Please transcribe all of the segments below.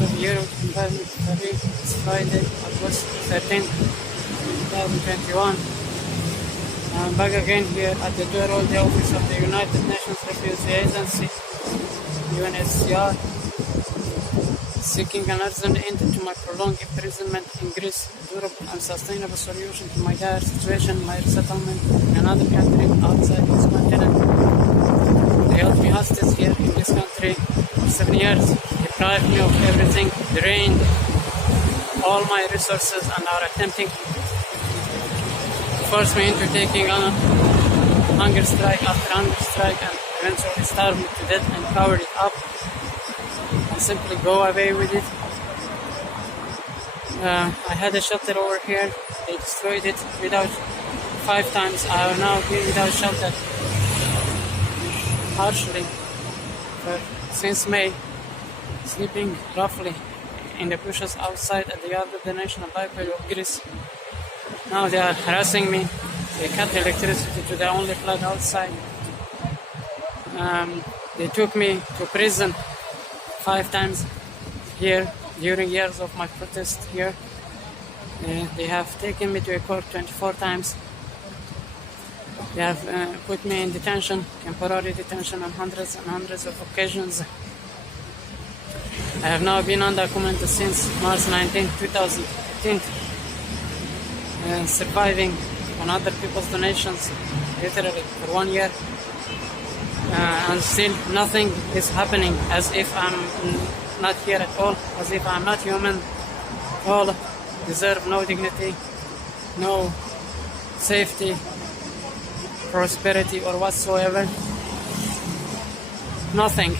of Europe Environment Paris. It's Friday, August 13th, 2021. I'm back again here at the Duro, the office of the United Nations Refugee Agency, UNHCR, seeking an urgent end to my prolonged imprisonment in Greece, a durable and sustainable solution to my dire situation, my resettlement in another country outside this continent. They held me hostage here in this country for 7 years, deprived me of everything, drained all my resources, and are attempting to force me into taking on a hunger strike after hunger strike and eventually starve me to death and cover it up and simply go away with it. I had a shelter over here. They destroyed it without 5 times. I have now been without shelter partially since May, sleeping roughly in the bushes outside at the yard of the National Library of Greece. Now they are harassing me. They cut electricity to the only flood outside. They took me to prison 5 times here during years of my protest here. They have taken me to a court 24 times. They have put me in detention, temporary detention on hundreds and hundreds of occasions. I have now been undocumented since March 19, 2018, surviving on other people's donations literally for 1 year. And still nothing is happening, as if I'm not here at all, as if I'm not human. All deserve no dignity, no safety, prosperity or whatsoever. Nothing.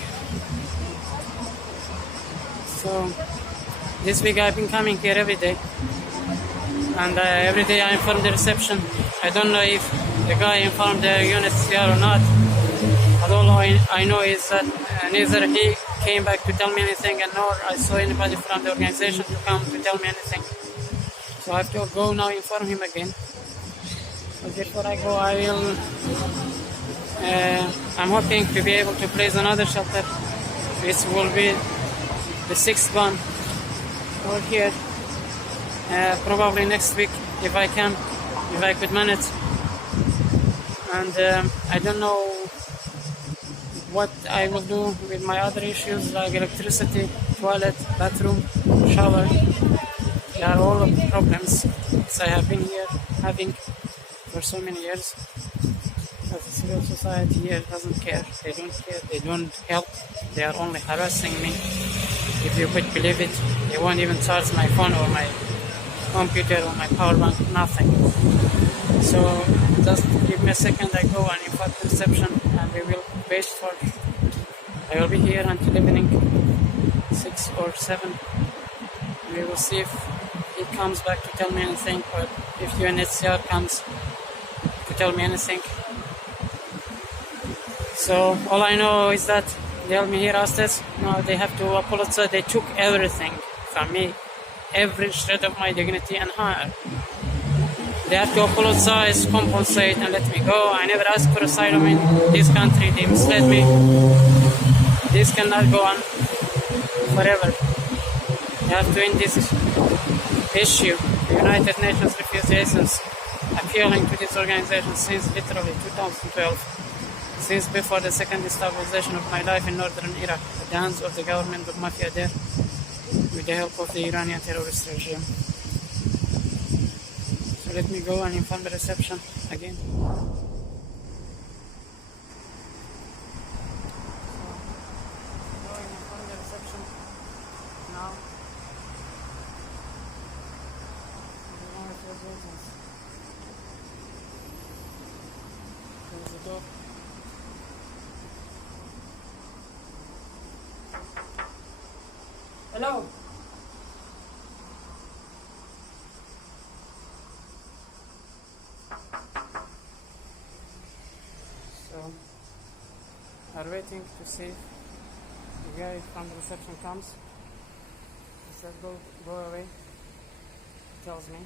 So this week I've been coming here every day, and every day I inform the reception. I don't know if the guy informed the UNHCR or not. All I know is that neither he came back to tell me anything, and nor I saw anybody from the organization to come to tell me anything. So I have to go now inform him again. But before I go, I'm hoping to be able to place another shelter, which will be the 6th one over here. Probably next week, if I can, if I could manage. And I don't know what I will do with my other issues like electricity, toilet, bathroom, shower. They are all problems that I have been here having for so many years. But the civil society here doesn't care. They don't care. They don't help. They are only harassing me. If you could believe it, they won't even charge my phone or my computer or my power bank, nothing. So just give me a second, I go and inform the reception, and we will wait for. I will be here until evening 6 or 7. We will see if he comes back to tell me anything, or if UNHCR comes to tell me anything. So all I know is that they held me here hostage. Now they have to apologize. They took everything from me, every shred of my dignity and honor. They have to apologize, compensate, and let me go. I never asked for asylum in this country. They misled me. This cannot go on forever. They have to end this issue. The United Nations Refugee Agency appealing to this organization since literally 2012, since before the second destabilization of my life in northern Iraq at the hands of the government of mafia there, with the help of the Iranian terrorist regime. So let me go and inform the reception again. Now. Close the door. Hello. So, are waiting to see if the guy from the reception comes. He said, go away. He tells me.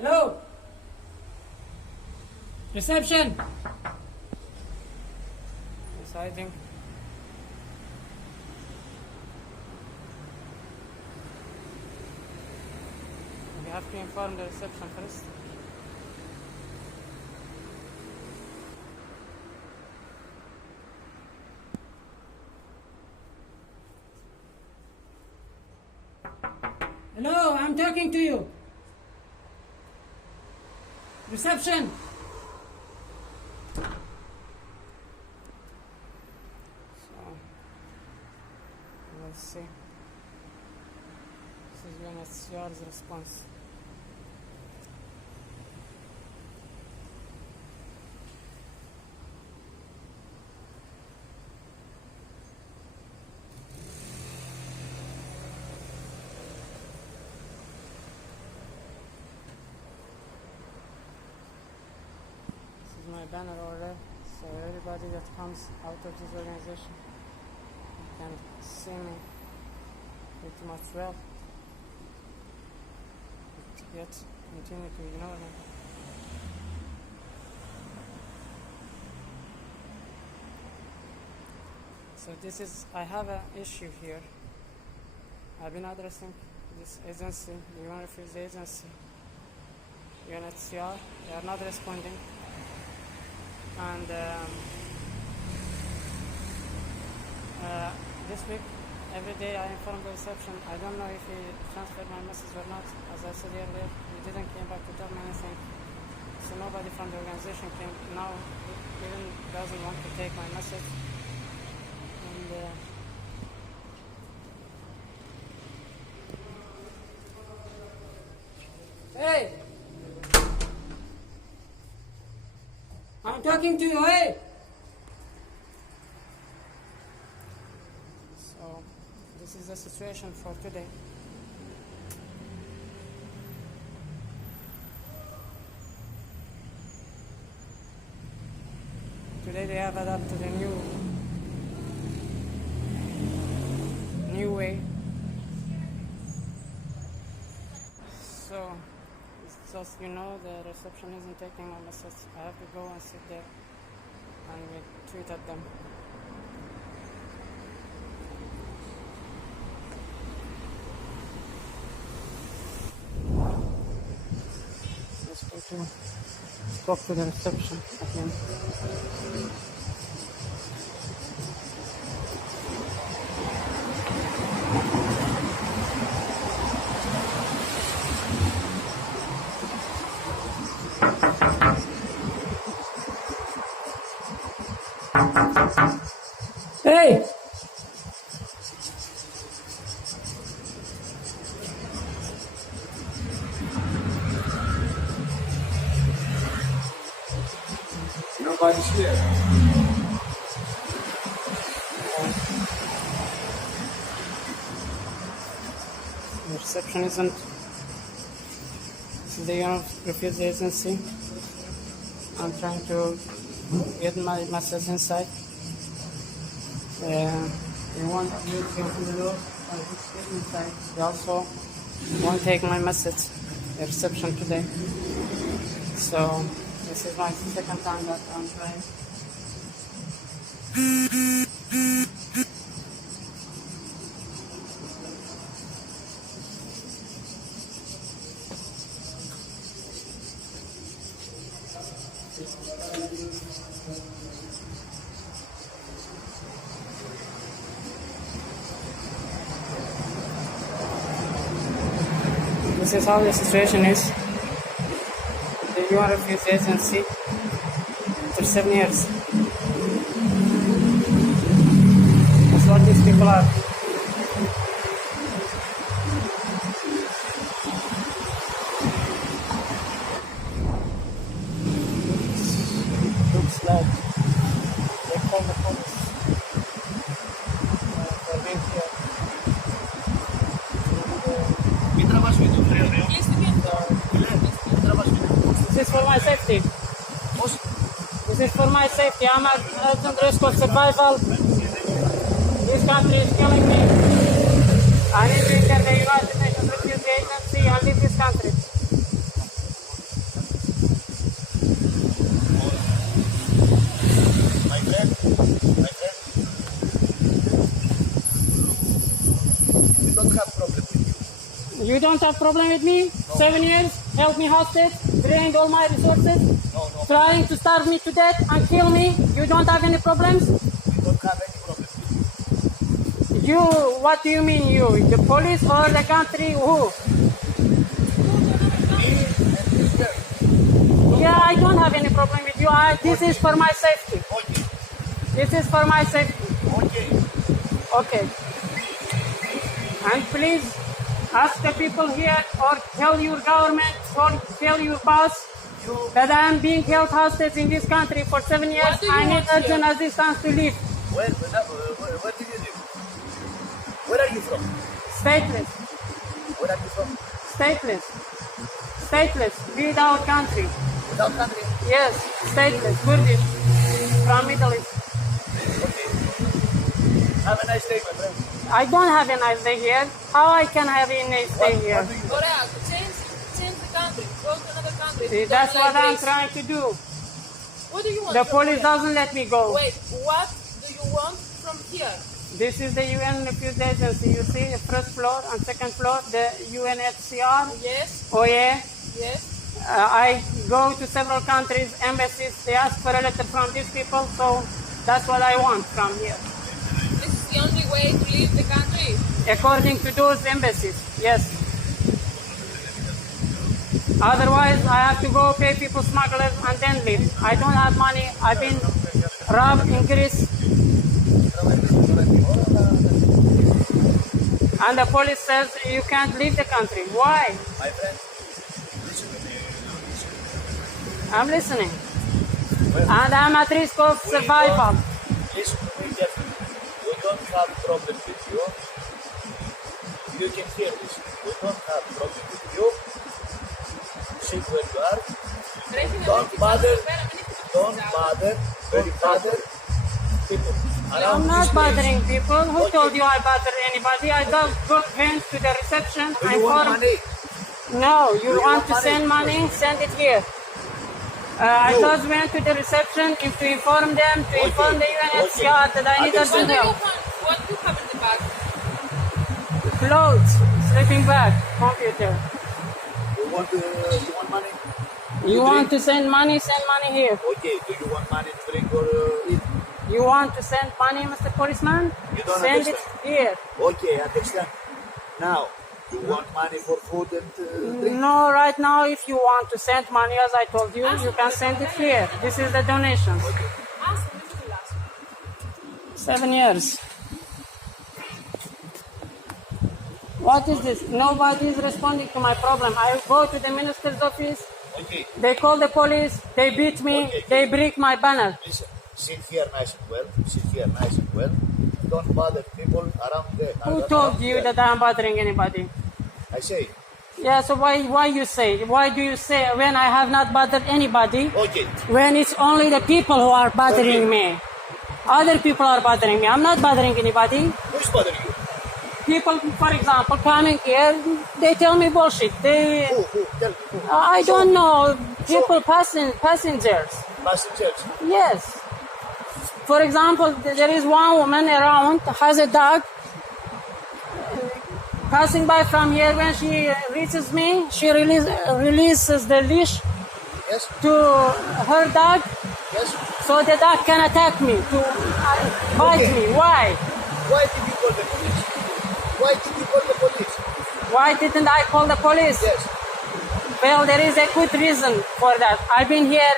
Hello? Reception? He's hiding. We have to inform the reception first. Hello, I'm talking to you. Reception. So, let's see. This is UNHCR's response. My banner order, so everybody that comes out of this organization can see me pretty much well, but yet continue to ignore me. So this is, I have an issue here. I've been addressing this agency, the UN Refugee Agency, UNHCR. They are not responding. And this week, every day I inform the reception. I don't know if he transferred my message or not. As I said earlier, he didn't came back to tell me anything. So nobody from the organization came. Now he even doesn't want to take my message. And hey! I'm talking to you, hey! So, this is the situation for today. Today they have adopted a new way. So, just the reception isn't taking my message. I have to go and sit there and we tweet at them. Let's go to talk to the reception again. Hey! Nobody's here. The reception isn't. This is the UN Refugee Agency. I'm trying to get my message inside. They want you to open the door and get inside. They also won't take my message, the reception today. So this is my second time that I'm trying. This is how the situation is. The UN Refugee Agency for 7 years. That's what these people are. Looks like they call the police for being here. This is for my safety. This is for my safety. I'm at urgent risk of survival. This country is killing me. I need to enter the United Nations Refugee Agency and leave this country. You don't have problem with me? 7 years, held me hostage, drained all my resources, trying to starve me to death and kill me. You don't have any problems? We don't have any problem. You, what do you mean you? The police or the country? Who? Me and this girl. Yeah, I don't have any problem with you. This is for my safety. Okay. This is for my safety. Okay. Okay. And please ask the people here or tell your government or tell your boss that I am being held hostage in this country for 7 years. What do you I need want urgent here? assistance to leave. Where do you live? Where are you from? Stateless. Where are you from? Stateless. Stateless. Without country. Without country. Yes, stateless. Kurdish. From Middle East. Okay. Have a nice day, my friend. I don't have a nice day here. How I can have a nice day here? What do you want? Ωραία, change the country. Go to another country. See, Don't that's like what I'm this. trying to do. What do you want? The from police here? doesn't let me go. Wait, what do you want from here? This is the UN Refugee Agency. You see, the first floor and second floor, the UNHCR. Yes, Oh yeah. yes. I go to several countries, embassies. They ask for a letter from these people, so that's what I want from here. This is the only way to leave the country. According to those embassies, yes. Otherwise, I have to go pay people smugglers and then leave. I don't have money. I've been robbed in Greece. And the police says you can't leave the country. Why? My friend, listen to me. I'm listening. And I'm at risk of survival. Listen to me carefully. We don't have problem with you. You can hear this. We don't have problem with you. Sit where you are. Πρέπει να Don't βρεθείς bother. εδώ πέρα, μην έχεις Don't τίποτα. bother. Don't bother people. I'm Around not this place. bothering people. Who Okay. told you I bother anybody? I just went to the reception. Do I you want informed- money? No, you you want want to money? send money? Send it here. I No. just went to the reception to inform them, to Okay. inform the UNHCR that I need Understand. urgent What do you help. want? What do you have in the bag? Clothes, sleeping bag, computer. You want money? You To want drink? to send money here. Okay. Do you want money to drink or eat? You want to send money, Mr. Policeman? You don't Send it understand. here. Okay, understand. Now, you want money for food and drink? No, right now, if you want to send money, as I told you, you can send it here. This is the donations. Άστα, μην σου μιλάς. 7 years. What is this? Nobody is responding to my problem. I go to the minister's office. Okay. They call the police. They beat me. Okay. They break my banner. Listen, sit here nice and well. Sit here nice and well. Don't bother people around there. Who around told you there. that I'm bothering anybody? I say, Yeah, so why you say? Why do you say when I have not bothered anybody? okay. When it's only the people who are bothering me. Other people are bothering me. I'm not bothering anybody. Who's bothering you? People, for example, coming here, they tell me bullshit. They, Who? Tell me. Who? I don't know. People passengers. Passengers. Yes. For example, there is one woman around, has a dog, passing by from here. When she reaches me, she releases the leash Yes? to her dog, Yes? so the dog can attack me, to bite Okay. me. Why? Why did you call the police? Why did you call the police? Why didn't I call the police? Yes. Well, there is a good reason for that. I've been here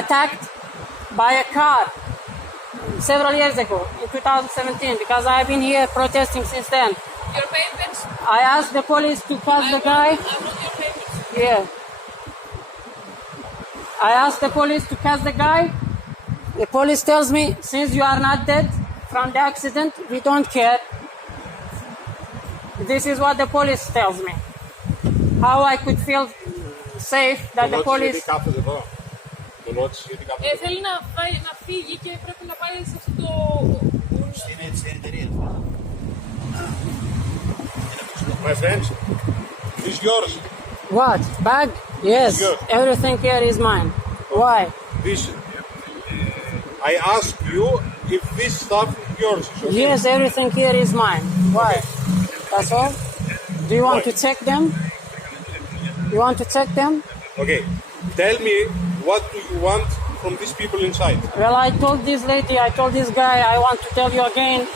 attacked by a car several years ago, in 2017, because I've been here protesting since then. Your papers? I asked the police to catch the guy. I want your papers. Yeah. I asked the police to catch the guy. The police tells me, since you are not dead from the accident, we don't care. This is what the police tells me. How I could feel safe that the police... κάθεται εδώ. Τον ρώτησε γιατί κάθεται εδώ. Θέλει να φύγει και πρέπει να πάει σε αυτό το... Στην εταιρεία. My friends, this is yours. What? Bag? Yes. Good. Everything here is mine. Why? This, I ask you if this stuff is yours. It's okay? Yes, everything here is mine. Why? That's all? Do you want Why? to check them? You want to check them? Okay. Tell me, what do you want from these people inside? Well, I told this lady, I told this guy, I want to tell you again,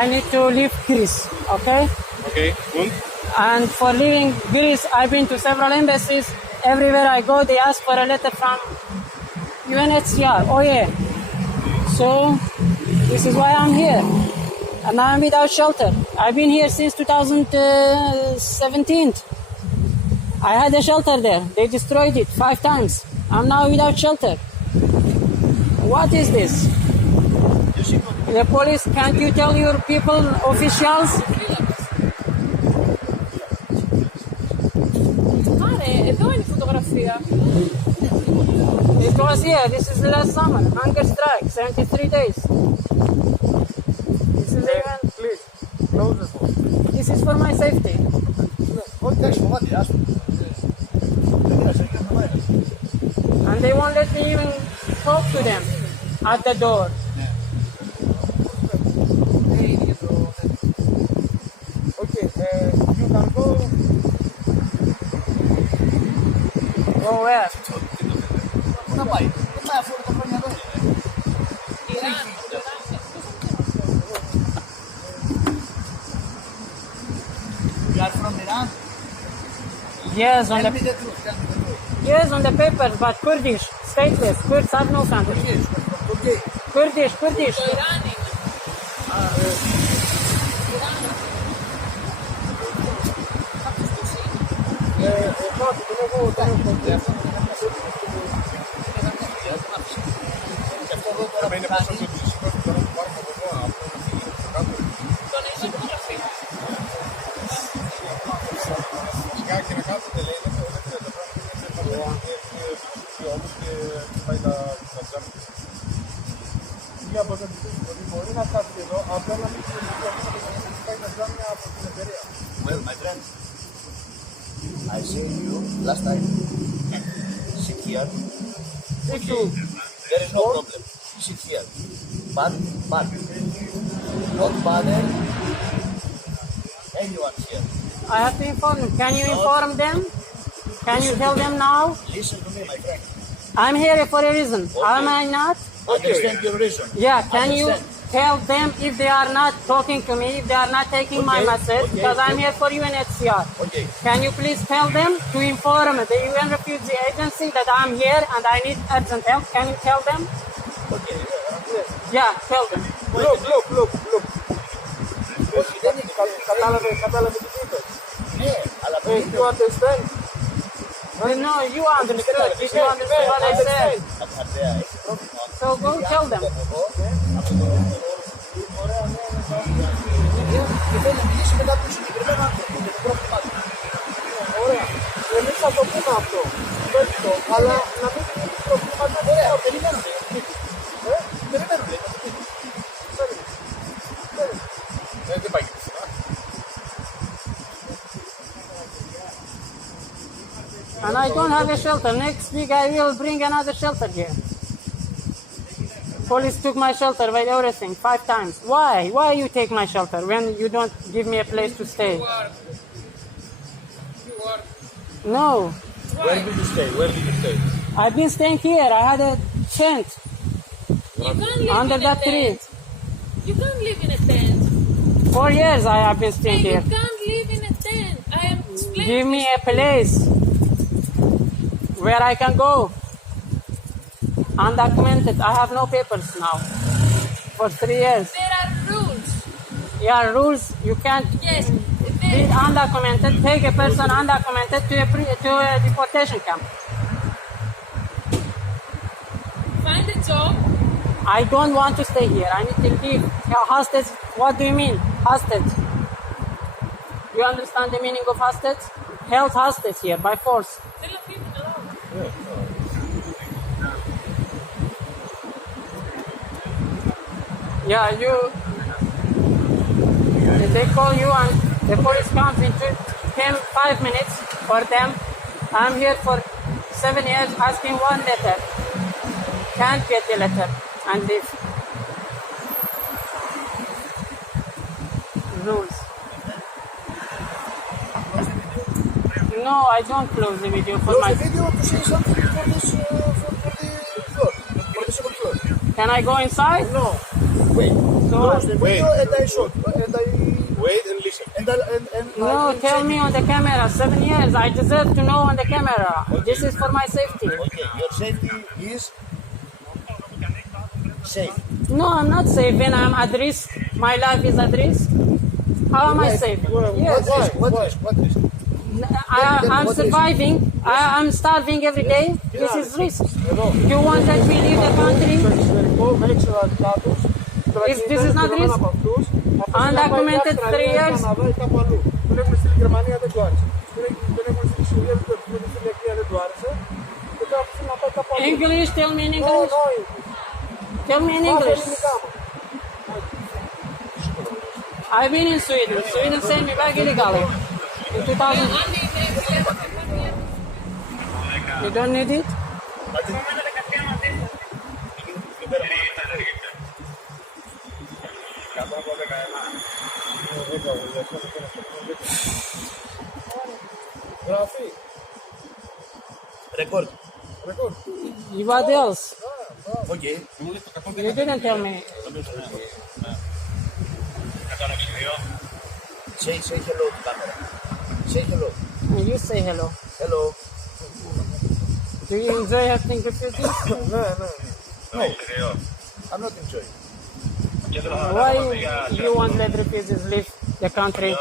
I need to leave Greece, okay? Okay. Und? And for leaving Greece, I've been to several embassies. Everywhere I go, they ask for a letter from UNHCR. Oh yeah. So, this is why I'm here. And I'm without shelter. I've been here since 2017. I had a shelter there. They destroyed it 5 times. I'm now without shelter. What is this? The police, can't you tell your people, officials? Άρε, εδώ είναι η φωτογραφία. It was here. This is the last summer. Hunger strike, 73 days. This is even. Please, close the phone. This is for my safety. Όχι, εντάξει, φοβάται, άστο. Δεν πειράζει, έχει το μάτι. And they won't let me even talk to them at the door. Okay, you can go. Go where? Πού να πάει, δεν πάει αφού τα χρόνια εδώ είναι. Ιράν. You are from Iran? Yes, on Tell the me the truth, tell me the truth. yes on the papers, but Kurdish, stateless. Kurds have no country. Yes, from Turkey. Kurdish. Το Ιράν είναι. Είναι πόσο το δυσικό του τώρα που πάρουμε από εδώ, από να φύγει στο κάτω. Τον έχει φωτογραφία. Φυσικά και να κάθεται, λέει, δεν χρειάζεται τα πράγματα. Είναι όμως και πάει τα τζάμια. Για από τον δηλαδή μπορεί να κάθεται εδώ, απλά να μην ξέρει ότι πάει τα τζάμια από την εταιρεία. Well, my friend, I say you last time, sit here. Okay. There is no problem. Sit here. But not bother anyone here. I have to inform them. Can you inform them? Can you tell them now? Listen to me, my friend. I'm here for a reason. Am I not? Understand your reason. Yeah, can you Understand. tell them if they are not talking to me, if they are not taking my Okay, message, okay, because I'm okay. here for UNHCR. Okay. Can you please tell them to inform the UN Refugee Agency that I'm here and I need urgent help? Can you tell them? Okay. Yeah, tell them. Look. Όχι, δεν είναι. Κατάλαβε τι είπες. Ναι, αλλά δεν είναι. You understand? No, you understood. Did you understand what I said? Αρτέα, έχει πρόβλημα. So go tell them. Εγώ, ωραία, ναι. Και θέλει να μιλήσει με κάποιον συγκεκριμένο άνθρωπο για το πρόβλημά του. Ωραία. Εμείς θα το πούμε αυτό. Ευχαριστώ. Αλλά να μην είναι προβλήματα. Ωραία, περιμένω. Περιμένω, λέει. Δεν πάει και πουθενά. And I don't have a shelter. Next week I will bring another shelter here. Police took my shelter with everything 5 times. Why? Why you take my shelter when you don't give me a place to stay? You are. No. Where did you stay? Where did you stay? I've been staying here. I had a tent You can't live under in a that tree. tent. You can't live in a tent. 4 years I have been Hey, staying you here. can't live in a tent. I am explaining. Give me a place where I can go. Undocumented. I have no papers now for 3 years. There are rules. Yeah, rules. You can't Yes. be There, undocumented. Take a person undocumented to a deportation camp. find a job. I don't want to stay here. I need to leave. Hostage. What do you mean? Hostage. You understand the meaning of hostage? Held hostage here by force. Θέλω να φύγουν εδώ. Yeah, you. They call you and the police comes in 5 minutes for them. I'm here for 7 years asking 1 letter. Can't get the letter and leave. Rules. No, I don't close the video for Close my. the video to say something for this, for the floor, for the second floor. Can I go inside? No, wait. So Close the Wait. video and I shot. And I... Wait and listen. No, tell me on the camera. 7 years. I deserve to know on the camera. This is for my safety. Okay, your safety is safe. No, I'm not safe when I'm at risk. My life is at risk. How am I safe? Yes. What is? I'm What is- surviving. I'm starving every day. This is risk. No. You want that we leave the country? If this is not risk, undocumented 3 years. Βλέπουμε στη Γερμανία δεν του άρεσε. Δεν έχουμε στη Συρία δεν του άρεσε. Δεν στην Αιγαία δεν του άρεσε. Και τώρα θέλει να πάει κάπου αλλού. English, tell me in No, English. no. Tell me in Πάμε English. ελληνικά μου. I've been in Sweden. Sweden sent me back illegally. In 2000. You don't need it? Γράφει. Ρεκόρντ. What else? Οκ. You didn't tell me. Say hello to camera. Say hello. You say hello. Hello. Do you enjoy having refugees? No. I'm not enjoying. Why you won't let refugees leave the country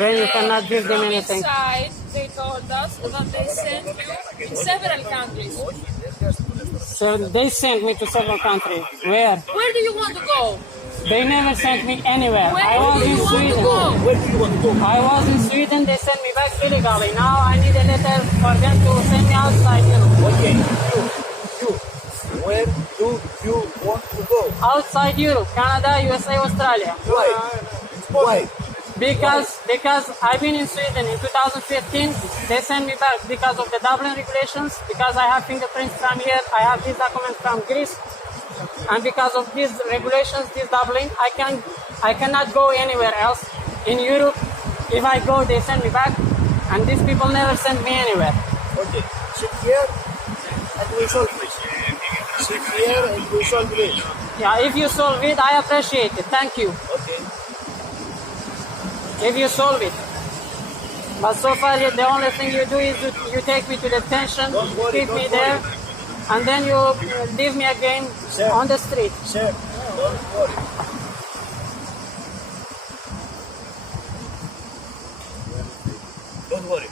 when you cannot give them anything? Inside, they told us that they sent you to several countries. So they sent me to several countries. Where? Where do you want to go? They never sent me anywhere. Where I was do in you want to Sweden. go? Where do you want to go? I was in Sweden. They sent me back illegally. Now I need a letter for them to send me outside Europe. Okay, you. Where do you want to go? Outside Europe, Canada, USA, Australia. Why? Because I've been in Sweden in 2015. They sent me back because of the Dublin regulations. Because I have fingerprints from here. I have this document from Greece. And because of these regulations, this Dublin, I cannot go anywhere else. In Europe, if I go, they send me back. And these people never send me anywhere. Okay, sit here and we solve this. Sit here and we solve this. Yeah, if you solve it, I appreciate it. Thank you. Okay. If you solve it. But so far, the only thing you do is you take me to detention, Don't worry, keep don't me there, and then you leave me again Sir. on the street. Sir, don't worry. Don't worry.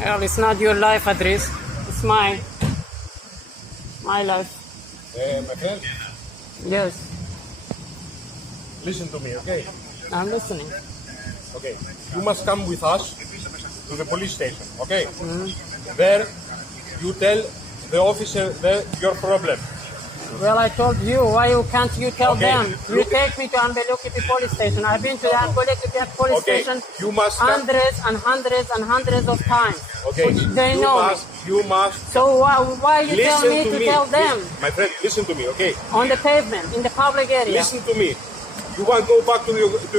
Well, it's not your life at risk. It's my life. My friend, Yes, listen to me, okay? I'm listening. Okay. You must come with us to the police station, okay? There, you tell the officer there your problem. Well, I told you. Why can't you tell Okay, them? You look- take me to Ambelukiti police station. I've been to the Ambelukiti police Okay, station you must come- hundreds of times. Okay. They you know me. You must So why you tell listen me to to me. tell them My friend, listen to me, okay? on the pavement in the public area? Listen to me. You want to go back to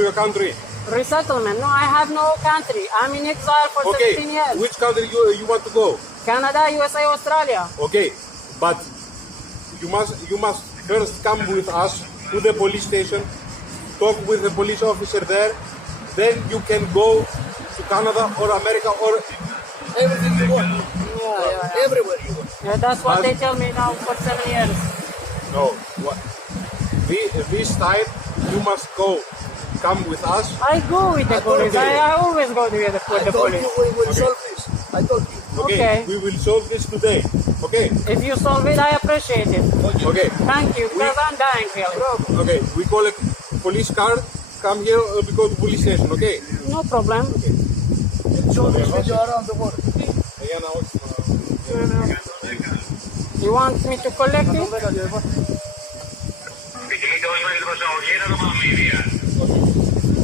your country? Resettlement? No, I have no country. I'm in exile for Okay. 17 years. Which country you want to go? Canada, USA, Australia. Okay, but you must first come with us to the police station, talk with the police officer there, then you can go to Canada or America or Everything you want. Yeah. Everywhere you want. Yeah, that's what But- they tell me now for 7 years. no. What? This time you must come with us. I go with the I told police. you. I always go with the I told police. you we will solve this. I told you. Okay, Okay. we will solve this today. Okay, If you solve it, I appreciate it. okay, Thank you, because I'm dying really. okay. We call a police car. Come here. We go to police station. Okay. No problem. Show this video around the world. You want me to collect it?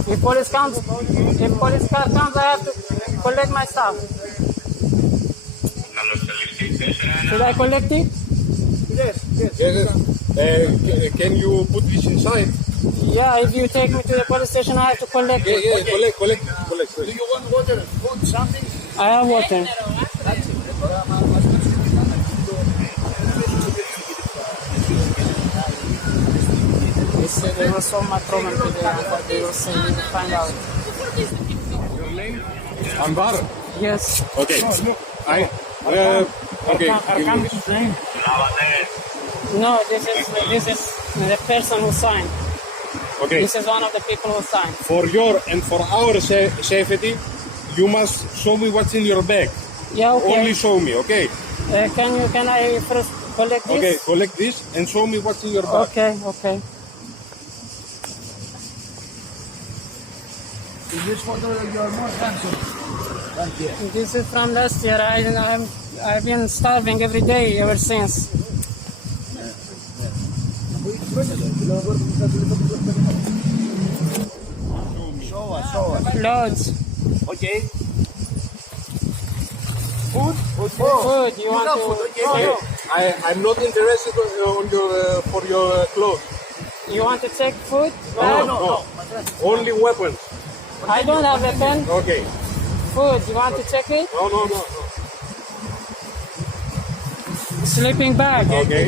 If police car comes, I have to collect my stuff. Should I collect it? Yes. Yes, yes. Can you put this inside? Yeah, if you take me to the police station, I have to collect it. Collect. Do you want water, food, something? I have water. They said they will solve my problem today, but they will say we will find out. Your name? Anvar. Yes. Okay. Okay. No, this is the person who signed. Okay. This is one of the people who signed. For your and for our safety, you must show me what's in your bag. Yeah, okay. Only show me, okay? Can I first collect this? Okay, collect this and show me what's in your bag. Okay. In this photo, you are more handsome than here. This is from last year. I've been starving every day ever since. Show us. Loads. Okay. Food? Food. You want to? food, okay. I'm not interested on your for your clothes. You want to take food? No. Only weapons. I don't have a pen. Okay. Food. You want to check it? No. Sleeping bag. Okay.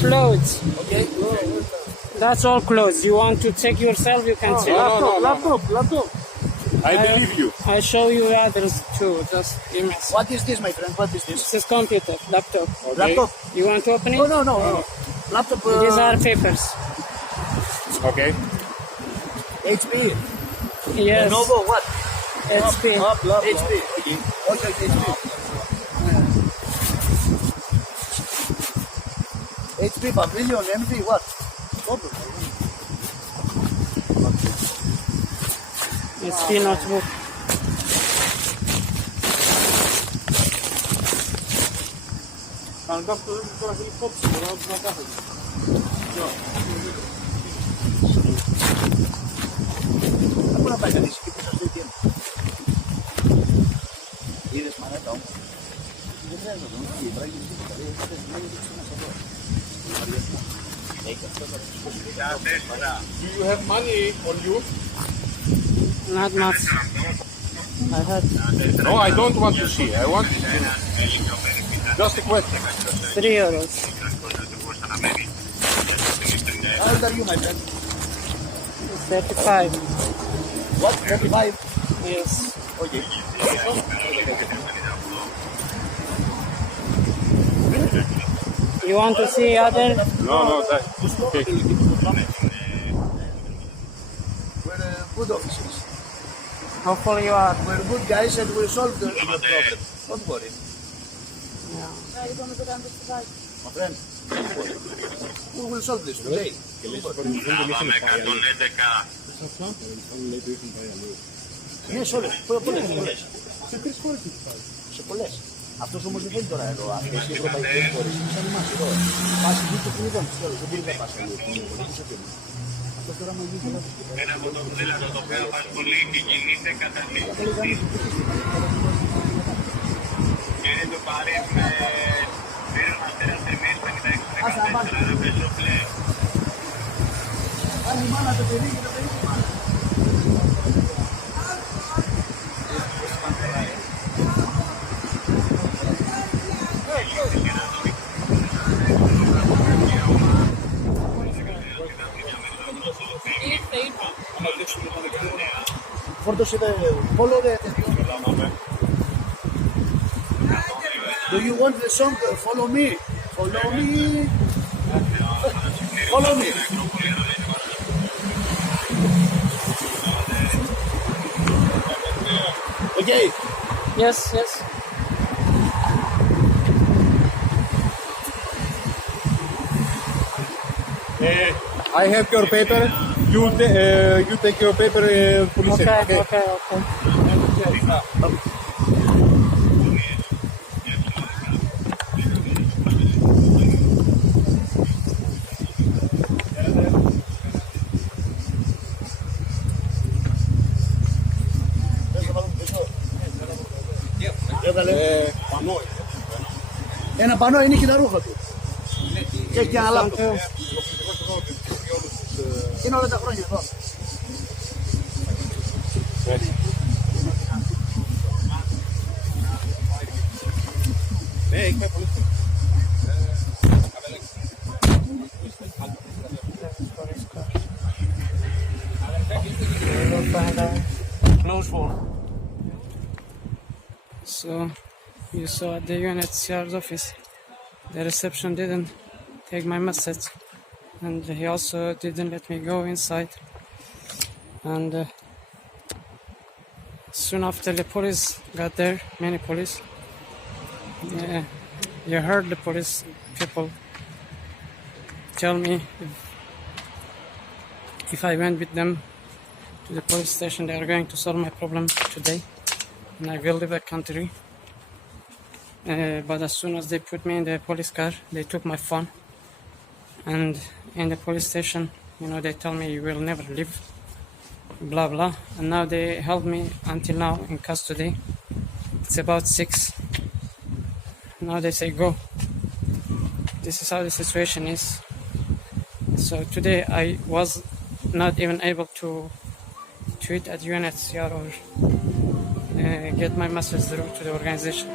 Clothes. Okay. That's all clothes. You want to check yourself? You can check. No. Laptop. I believe you. I show you others too. Just give me a second. What is this, my friend? What is this? This is computer, laptop. Okay. Laptop? You want to open it? No. Laptop. These are papers. Okay. HP. Yes. Lenovo, what? HP. HP. Okay, HP. HP Pavilion, MV, what? HP notebook. Πού να πάει κανείς εκεί πίσω στο ATM. Είδες μανέτα όμως. Δεν χρειάζεται να τον πράγει τίποτα. Do you have money on you? Not much. I had No, I don't want to see. I want just a question. €3. How old are you, my friend? 35. What? 35? Yes. Okay. You want to see other? No, that. Okay. We're good officers. Hopefully you are. We're good guys and we'll solve the problem. Don't worry. Yeah. My friend, don't worry. We will solve this today. Ναι, σε όλες. Πολλές. Σε 3 χώρες έχει πάει. Σε πολλές. Αυτός όμως δεν θέλει τώρα εδώ. Αυτές οι ευρωπαϊκές χώρες είναι σαν εμάς εδώ. Πάση δίπλα που είδαμε σε όλες. Δεν μπορεί να πας αλλού. Αυτό τώρα μου γίνει λάθος. Ένα από το ποδήλατο το οποίο απασχολεί και κινείται κατά τη κύριε του πάρει με πήραν αστέρας εμείς 56-14 πεζόπλε. Αν η μάνα το παιδί και το παιδί του μάνα. Φόρτωσε follow the... Do you want the song? Follow me. Follow me. Follow me. Okay. Yes. I have your paper. You take your paper, police. Okay. Ένα πανό είναι και τα ρούχα του. Και έχει και ένα λάπτοπ. Είναι όλα τα χρόνια εδώ. Ναι, έχει πάει πολύ. Close for. So you saw at the UNHCR's office, the reception didn't take my message, and he also didn't let me go inside. And soon after the police got there, many police. You heard the police people tell me if I went with them to the police station, they are going to solve my problem today, and I will leave the country. But as soon as they put me in the police car, they took my phone, and in the police station, they tell me you will never leave, blah blah. And now they held me until now in custody. It's about 6. Now they say go. This is how the situation is. So today I was not even able to tweet at UNHCR or get my message through to the organization.